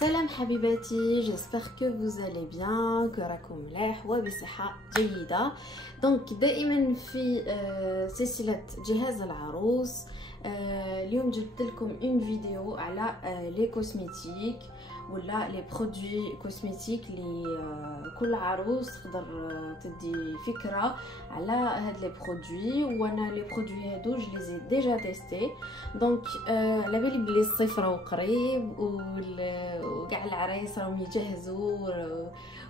Salam habibati, j'espère que vous allez bien, que راكم ملاح وبصحة جيدة. دونك دائما في سلسلة جهاز العروس. اليوم جبت لكم اون فيديو على لي كوسميتيك ولا لي برودوي كوسميتيك اللي كل عروس تقدر تدي فكره على هاد لي برودوي. وانا لي برودوي هادو جو لي ديجا تيستي، دونك على بالي بلي الصيف راهو قريب وكاع العرايس راهم يجهزوا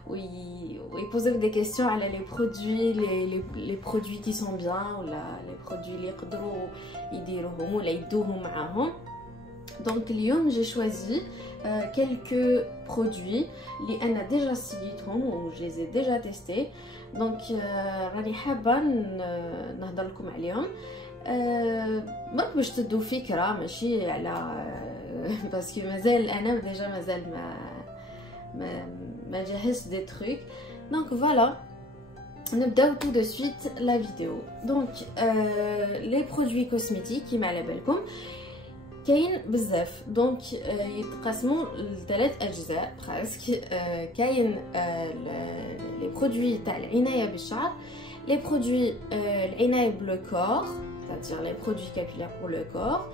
ويبوزيو دي كيسيون على لي برودوي لي برودوي كي سون بيان ولا لي برودوي اللي يقدروا يديروهم ولا يدوهم معاهم. دونك اليوم جي شوازي quelques produits اللي انا ديجا سيتهم و je les ai déjà testés. دونك راني حابه نهضر لكم عليهم برك باش تدو فكره، ماشي على باسكو مازال انا ديجا مازال ما جهزت دي تروك. دونك فوالا نبداو tout de suite la vidéo. دونك les produits cosmétiques كيما على بالكم كاين بزاف، دونك يتقسموا لثلاث اجزاء براسك. كاين لي برودوي تاع العنايه بالشعر، لي برودوي العنايه بلو كور c'est-à-dire les produits capillaires pour le corps،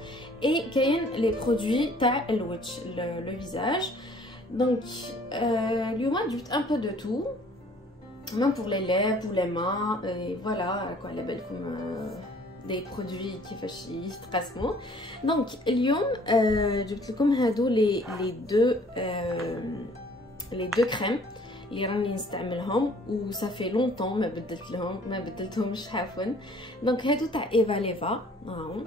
et كاين لي برودوي تاع الوجه لو فيزاج. دونك اليوم جبت un peu de tout même pour les lèvres pour les mains et voilà quoi على بالكم des produits كيفاش يتقسموا. دونك اليوم جبت لكم هادو لي دو كريم اللي راني نستعملهم و صافي لونطون ما بدلتهمش عفوا. دونك هادو تاع ايفا ليفا، هاهم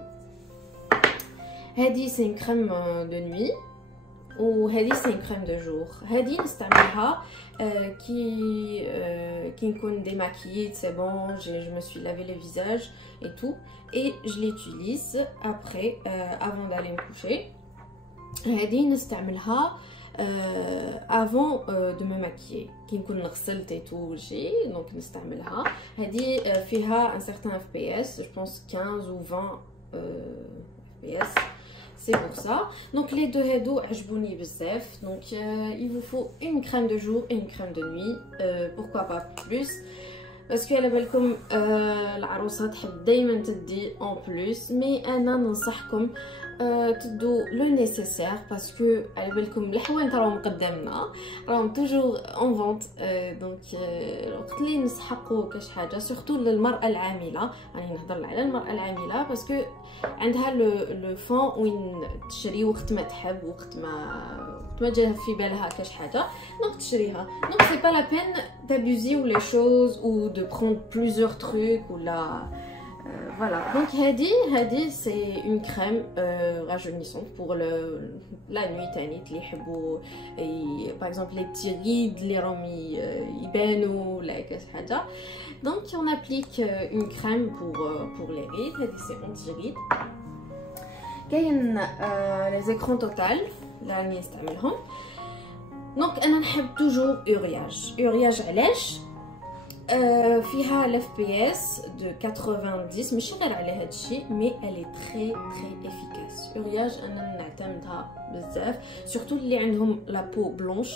هادي سي كريم دو نوي وهذه سي كريم دو جور. هذه نستعملها كي نكون ديماكييت سي بون je me suis lavé le visage et tout et je l'utilise après avant d'aller me coucher. هذه نستعملها avant de me maquiller كي نكون غسلت et tout وجي، دونك نستعملها. هذه فيها un certain FPS, je pense 15 ou 20 FPS. C'est pour ça. Donc les deux هادو عجبوني بزاف. Donc il vous faut une crème de jour et une crème de nuit. Pourquoi pas plus parce que على بالكم العروسه تحب دائما تدي en plus، mais انا ننصحكم تدو لو نيسيسير باسكو على بالكم الحوانت راهم قدامنا راهم توجور اون فونت. دونك الوقت اللي نسحقوا كاش حاجه سورتو للمراه العامله، راني نهضر على المراه العامله باسكو عندها لو فون وين تشري وقت ما تحب وقت ما جا في بالها كاش حاجه دونك تشريها. دونك سي با لا بين d'abusir les choses ou de prendre plusieurs trucs ou la voilà. Donc هادي c'est une crème rajeunissante pour la nuit تاني اللي يحبوا par exemple les petits rides اللي راهم يبانوا ولا كاش حاجه. Donc on applique une crème pour les rides. هادي c'est anti-rides. كاين les écrans total اللي راني نستعملهم. دونك انا نحب توجور اورياج علاش فيها الاف بي اس دو 90 ماشي غير على هذا الشيء مي الي تري افيكاس. اورياج انا نعتمدها بزاف سورتو اللي عندهم لا بو بلونش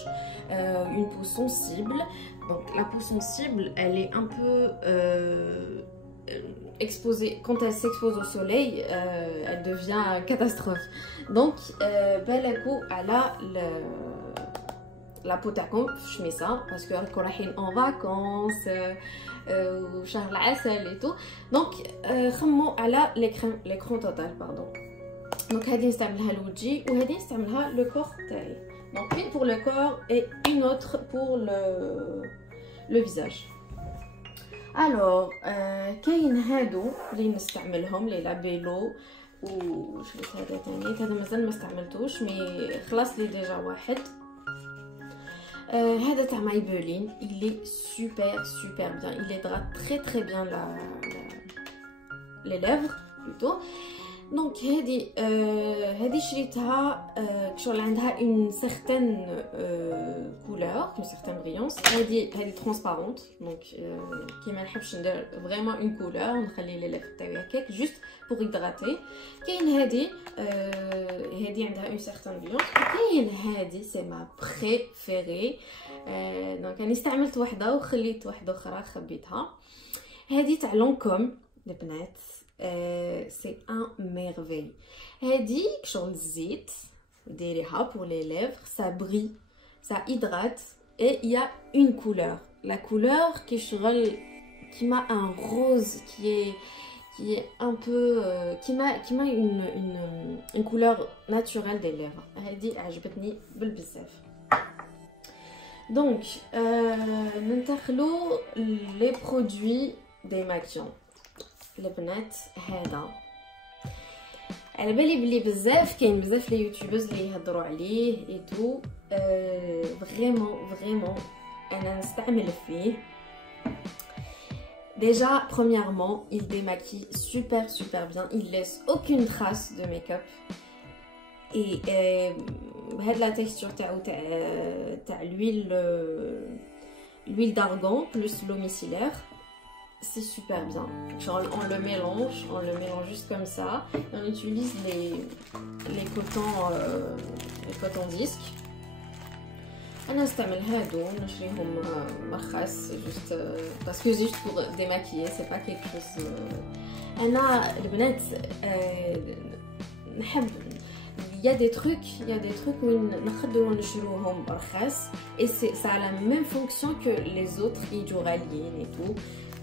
اون بو سنسيبل. دونك لا بو سنسيبل elle est un peu exposée quand elle s'expose au soleil elle devient catastrophe. Donc بالكو على la peau تاعكم je mets ça parce que راكم رايحين en vacances وشهر العسل et tout. donc خموا على l'écran total pardon. donc هذه نستعملها لوجهي وهذه نستعملها لو كور تاعي. donc une pour le corps et une autre pour le visage. alors كاين هادو اللي نستعملهم لي لابيلو وشريت هذا ثاني، هذا مازال ما استعملتوش مي خلاص لي ديجا واحد. هذا تاع Maybelline il est super bien, il aidera très bien les lèvres plutôt. دونك هذه شريتها شغل عندها اون سيغتان كولور اون سيغتان بريونس. هذه ترونسبارونت دونك كي ما نحبش ندير فريمون اون كولور نخلي لي ليف تاعي هكاك جوست بور هيدراتي. كاين هذه عندها اون سيغتان بريونس. كاين هذه سي ما بريفيري دونك راني استعملت وحده وخليت وحده اخرى خبيتها. هذه تاع لونكوم البنات سي ان ميرفي. هذه شغل الزيت ديريها بور لي ليفر سا بري سا هيدرات اي يا اون كولور. لا كولور كي شغل كيما ان روز كي est un peu qui m'a une couleur naturelle des lèvres. هذه عجبتني بالبزاف. دونك ننتقلوا لي برودوي ديماكيون البنات. هذا على بالي بلي بزاف كاين بزاف لي يوتيوبرز اللي يهضروا عليه اي تو فريمون انا نستعمل فيه. Déjà, premièrement, il démaquille super bien. Il laisse aucune trace de make-up. Et la texture t'as l'huile d'argan plus l'eau micellaire. C'est super bien. Genre, on le mélange juste comme ça. Et on utilise les cotons disques. انا نستعمل هادو نشريهم مرخص جوست باسكو جوست بور ديماكيي سي با كيك شوز. انا البنات نحب يا دي تروك وين نقدروا نشروهم برخص اي سي سا لا ميم فونكسيون كو لي زوتر يجوا غاليين اي تو.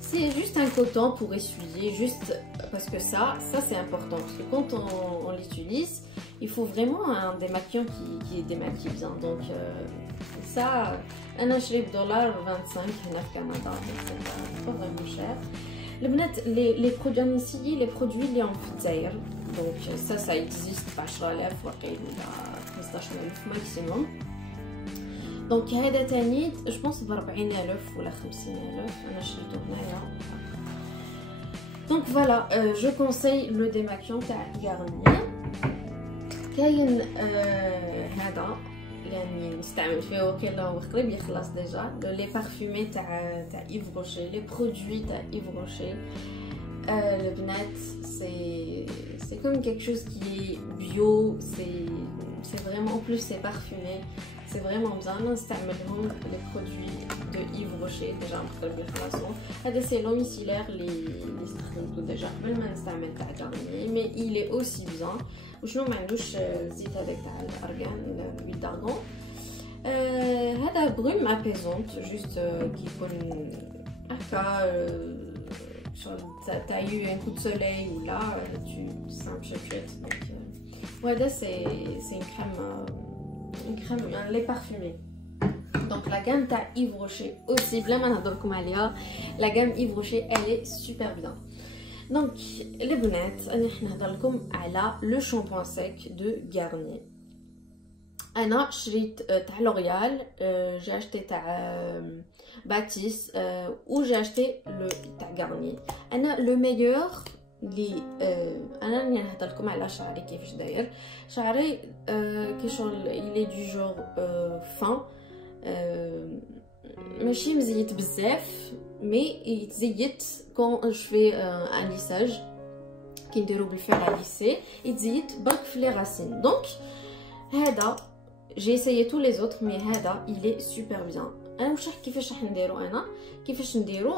C'est juste un coton pour essuyer, juste parce que ça c'est important. Parce que quand on l'utilise, il faut vraiment un démaquillant qui démaquille bien. Donc ça, un acheté $25 هنا في كندا, c'est pas vraiment cher. Les produits ici, les produits اللي هم في الجزائر. Donc ça existe ب 10,000 وقيل ولا 15,000 maximum. دونك هذا تاني جو بونس ب 40,000 ولا 50,000 انا شريته هنايا. دونك فوالا جو كونساي لو ديماكيون تاع غارني. كاين هذا يعني نستعمل فيه وكيلا هو قريب يخلص ديجا لي بارفومي تاع ايف روشي لي برودوي تاع ايف روشي. البنات c'est comme quelque chose qui est bio, c'est vraiment en plus c'est parfumé. C'est vraiment bien. نستعملهم les produits de Yves Rocher déjà نقدر يخلصوا. هذا سي لو ميسيلير اللي استخدمته ديجا قبل ما نستعمل تاع جارني مي il est aussi bien. وشنو ما عندوش زيت هذاك تاع الارغان l'huile d'argan. هذا بروم ابيزونت جوست كي يكون هكا t'as eu un coup de soleil ou là tu sens un chouette. Donc وهذا c'est une crème lait parfumé. Donc la gamme تاع Yves Rocher aussi بلا ما نهضركم عليها. La gamme Yves Rocher elle est super bien. Donc les بنات انا نهضر لكم على لو شامبوان سيك دو غارني. انا شريت تاع لوريال جي اشتي تاع باتيس و جي اشتي لو تاع غارني. انا لو ميور اللي انا راني نهضر لكم على شعري كيفاش داير. شعري كي شغل الي دو جور فان ماشي مزيت بزاف مي يتزيت كون جو في ان ليساج كي نديرو بالفير ا ليسي يتزيت برك في لي راسين. دونك هذا جي اسيي تو لي زوتر مي هذا الي سوبر بيان. انا واش كيفاش راح نديرو كيفاش نديرو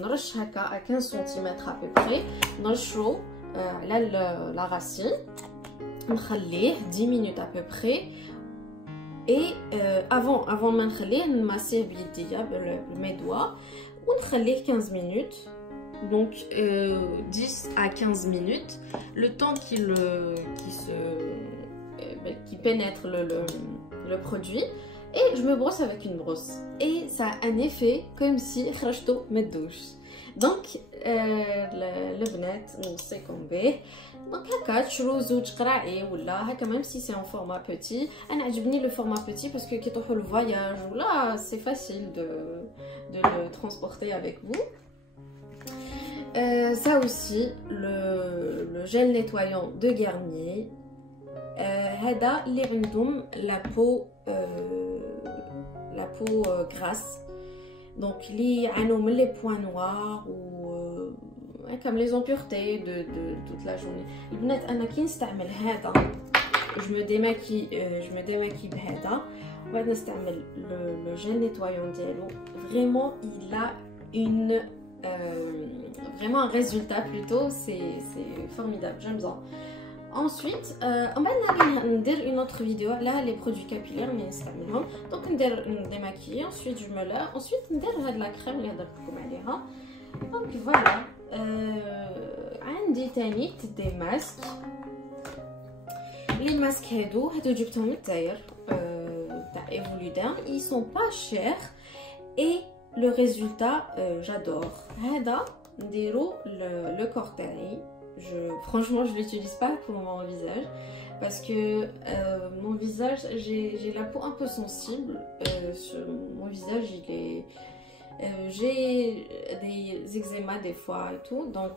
نرش هكا 15 سنتيمتر ابري نرشو على لا راسين نخليه 10 مينوت ابري اي افون ما نخليه نماسيه بيديا بالميدوا ونخليه 15 مينوت. Donc 10 à 15 minutes, le temps qui pénètre le produit. Et je me brosse avec une brosse. Et ça a un effet comme si خرجتو من الدوش. Donc البنات نوصيكم به. دونك هكا تشرو زوج قراعي ولا هكا ميم سي سي ان فورما بوتي. انا عجبني لو فورما بوتي باسكو كي تروحوا للفواياج ولا سي فاسيل de le transporter avec vous. ça aussi, le gel nettoyant de Garnier. هذا اللي عندهم la peau grasse. Donc اللي يعانوا من les points noirs ou comme les impuretés de toute la journée. البنات انا كي نستعمل هذا je me démaquille بهذا وبعد نستعمل le gel nettoyant ديالو. Vraiment il a vraiment un résultat plutôt, c'est formidable, j'aime bien. Ensuite, on va faire une autre vidéo là les produits capillaires mais donc on va démaquiller, ensuite je me lave, ensuite on va faire la crème اللي هضرتلكم عليها. Donc voilà, عندي تاني des masques. Les masques هادو جبتهم من الجزائر تاع Evoluderm, ils sont pas chers et le résultat j'adore. هذا نديرو le corps تاعي. Franchement je l'utilise pas pour mon visage parce que mon visage j'ai la peau un peu sensible. Sur mon visage j'ai des eczémas des fois et tout, donc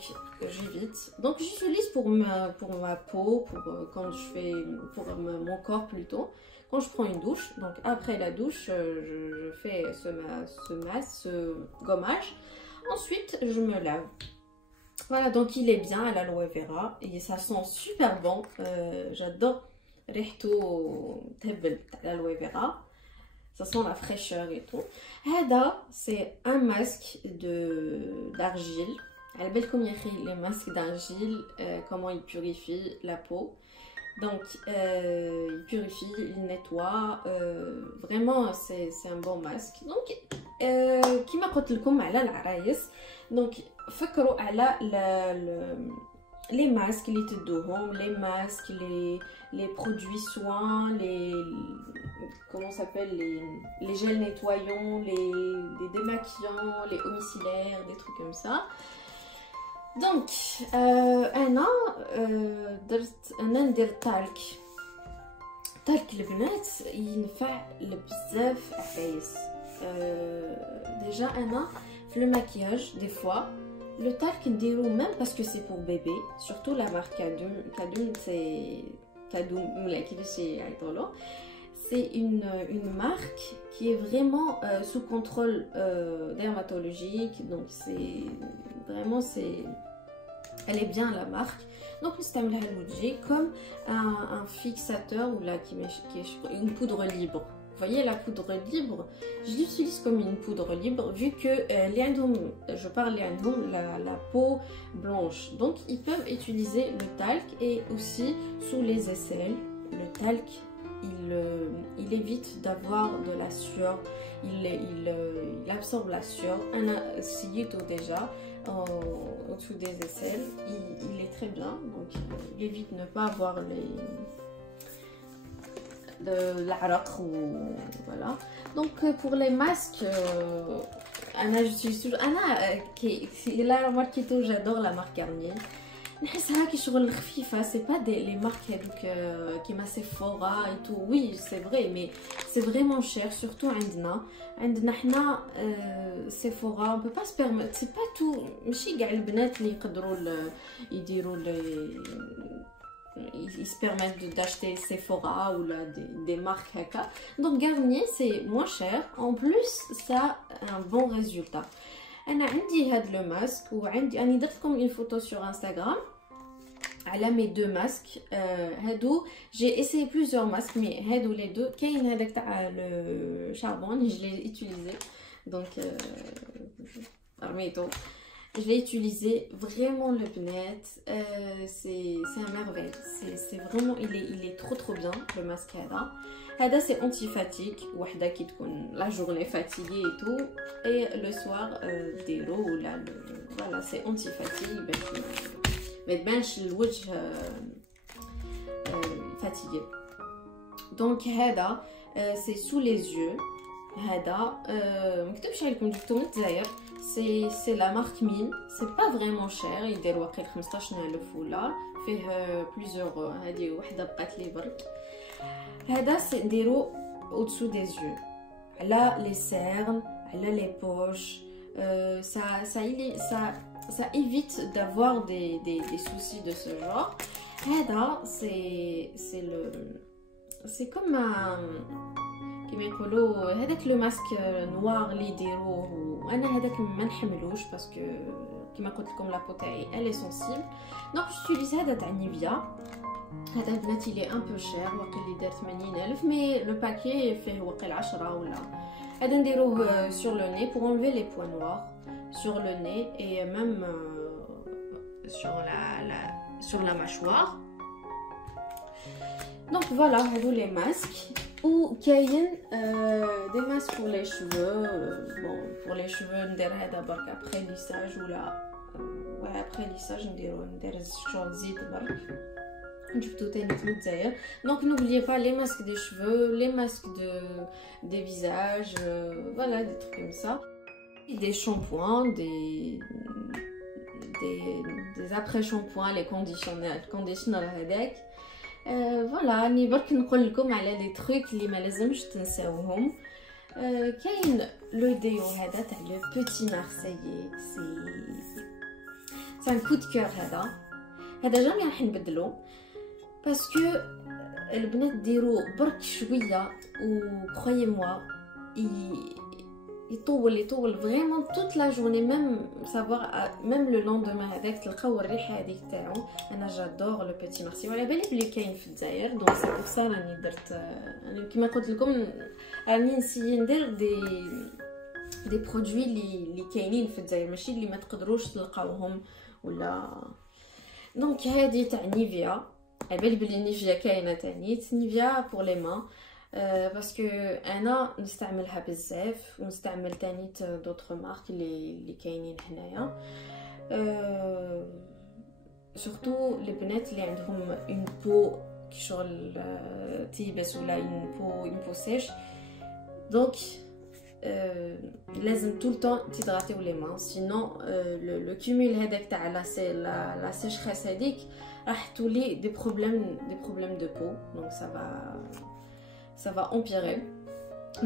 j'évite. Donc j'utilise pour ma peau, quand je fais mon corps plutôt, quand je prends une douche. Donc après la douche je fais ce gommage, ensuite je me lave. Voilà, donc il est bien à l'aloe vera et ça sent super bon. J'adore rihto tebel l'aloe vera. Ça sent la fraîcheur et tout. Hada, c'est un masque d'argile. Elle belle comme les masques d'argile, comment ils purifient la peau. Donc il purifie, il nettoie. Vraiment, c'est un bon masque. Donc, qui m'a dit donc فكروا على les masques اللي تدوهم, les masques, les produits soins, comment s'appelle, les gels nettoyants, les démaquillants, les eaux micellaires, des trucs comme ça. Donc انا ندير talc البنات ينفع لبزاف عفايس. déjà انا في le maquillage des fois le talc نديرو même parce que c'est pour bébé, surtout la marque Kadum c'est Kadum ولا كيفاش يعيطولو. C'est une marque qui est vraiment sous contrôle dermatologique, donc c'est vraiment elle est bien la marque. Donc نستعملها لوجهي comme un fixateur ou là qui est une poudre libre. Vous voyez la poudre libre, je l'utilise comme une poudre libre vu que je parle la peau blanche, donc ils peuvent utiliser le talc. Et aussi sous les aisselles, le talc il évite d'avoir de la sueur, il absorbe la sueur. Un sillito déjà au-dessous des aisselles, il est très bien, donc il évite de ne pas avoir de l'arac ou voilà. Donc pour les masques j'utilise toujours la marque j'adore la marque Garnier. نحسها كي شغل خفيفه, c'est pas les marques هذوك كيما Sephora et tout. Oui c'est vrai mais c'est vraiment cher, surtout عندنا حنا Sephora on peut pas se permettre, c'est pas tout, ماشي كاع البنات اللي يقدروا يديروا ils se permettent d'acheter Sephora ou là, des marques haka. Donc Garnier c'est moins cher, en plus ça a un bon résultat. انا عندي هاد لو ماسك وعندي اني درت لكم une photo sur Instagram على mes deux masques. هادو j'ai essayé plusieurs masques mais هادو les deux كاين هذاك تاع le charbon, je l'ai utilisé donc رميتو. Je l'ai utilisé vraiment le bnet, c'est un merveille, c'est vraiment il est trop bien le masque هذا c'est anti-fatigue, وحده كي تكون la journée fatiguée et tout, et le soir ديرو ولا voilà c'est anti-fatigue باش ما تبانش الوجه fatigué. Donc هذا c'est sous les yeux. هذا مكتبش عليكم جبتو من الجزائر, c'est la marque Mine, c'est pas vraiment cher, يدير واقيلا 15,000 ولا فيه plusieurs. هذه وحده بقات لي برك. هذا نديرو au-dessous des yeux, على les cernes, على les poches. Ça ça évite d'avoir des soucis de ce genre. C'est comme un كما يقولوا هذاك لو ماسك نوار اللي يديروه وانا هذاك ما نحملوش باسكو كما قلت لكم لا بو تاعي الي سونسيبل دونك جوتيليز هذا تاع نيفيا. هذا البنات لي ان بو شير واقيلا اللي دار 80000 مي لو باكي فيه واقيلا 10 ولا. هذا نديروه sur le nez pour enlever les points noirs sur le nez et même sur la mâchoire. Donc voilà, هادو les masques. Ou كاين des masques pour les cheveux. Bon, pour les cheveux ندير هذا برك après lissage ولا après lissage ندير شغل زيت برك جبتو تاني في الجزائر. Donc n'oubliez pas les masques des cheveux, les masques des visages, voilà des trucs comme ça. Et des shampoings, des après shampoings, les conditionnels هذاك. فوالا راني برك نقول لكم على لي تروك اللي ما لازمش تنساوهم. كاين لو ديو هذا تاع لو بوتي مارسيي سي ان كو دو كور. هذا جامي راح نبدلو باسكو البنات ديرو برك شويه و كرويي موا يطول فريمون توت لا جورني ميم سافوار ميم لو لوندومان هذاك تلقاو الريحه هذيك تاعو. انا جادور لو بيتي مارسي وعلى بالي بلي كاين في الجزائر دونك سي بور سا راني درت انا كيما قلت لكم راني نسيي ندير دي برودوي اللي كاينين في الجزائر ماشي اللي ما تقدروش تلقاوهم ولا. دونك هذه تاع نيفيا على بالي بلي نيفيا كاينه تاني نيفيا بور لي مان باسكو انا نستعملها بزاف ونستعمل تاني دوطخ مارك اللي كاينين هنايا سورتو لي بنات اللي عندهم اون بو كي شغل تيبس ولا اون بو سيش. دونك لازم طول طون تيدغاتيو لي مان سينو لو كومول هذاك تاع لا سيشخيس هذيك راح تولي دي بروبليم دو بو. دونك ça va empirer.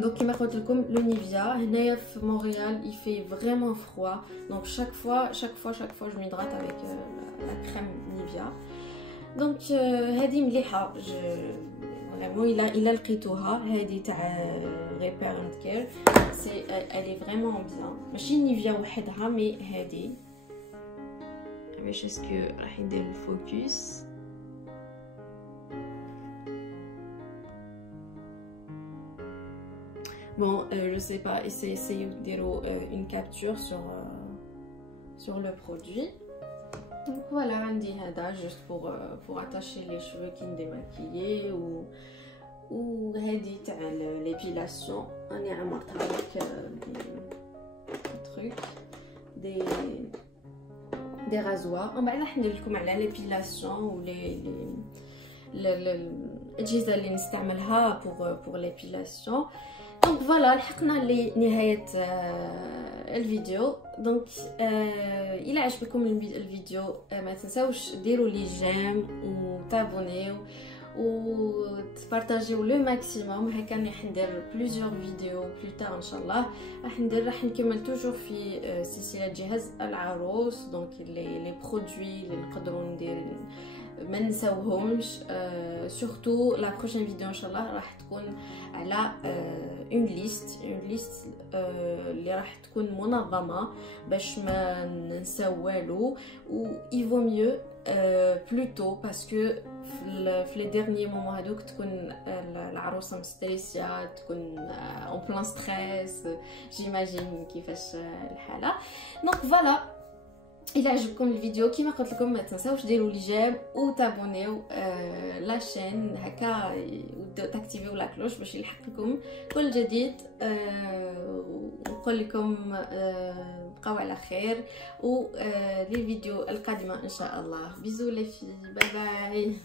Donc comme je vous l'ai dit, le Nivea, هنايا في Montréal, il fait vraiment froid. Donc chaque fois, je m'hydrate avec la crème Nivea. Donc هذه مليحة. Vraiment, il a لقيتوها. هذه تاع Repair and Care. Elle est vraiment bien. ماشي Nivea وحدها, mais هذه. باش اسكو راح يدير الفوكس. Bon, je sais pas, essayez de dire une capture sur le produit. Donc voilà, on dit hada juste pour attacher les cheveux qui ne démaquillés ou hadi تاع l'épilation. On a عمرتها avec des trucs, des rasoirs. On va راح ندير لكم على l'épilation ou الأجهزة اللي نستعملها pour l'épilation. دونك فوالا لحقنا لنهايه الفيديو. دونك الى عجبكم الفيديو ما تنساوش ديروا لي جيم وتابونيو وتبارطاجيو لو ماكسيموم. هكا راح ندير بليزيور فيديو بلو تار ان شاء الله. راح نكمل توجور في سلسله جهاز العروس. دونك لي برودوي اللي نقدروا ندير ما نساوهمش. سورتو لا بروشين فيديو ان شاء الله راح تكون على اون ليست اللي راح تكون منظمه باش ما ننساو والو. و يفو ميو بلوتو باسكو في لي ديرني مومون هذوك تكون العروسه مستريسيه تكون اون بلان ستريس جيماجين كيفاش الحاله. دونك فوالا الى عجبكم الفيديو كيما قلت لكم ما تنساوش ديروا لي جيم وتابونيو لاشين هكا وتاكتيفيو لا كلوش باش يلحق لكم كل جديد. ونقول لكم بقاو على خير و لي فيديو القادمه ان شاء الله. بيزو لي في باي باي.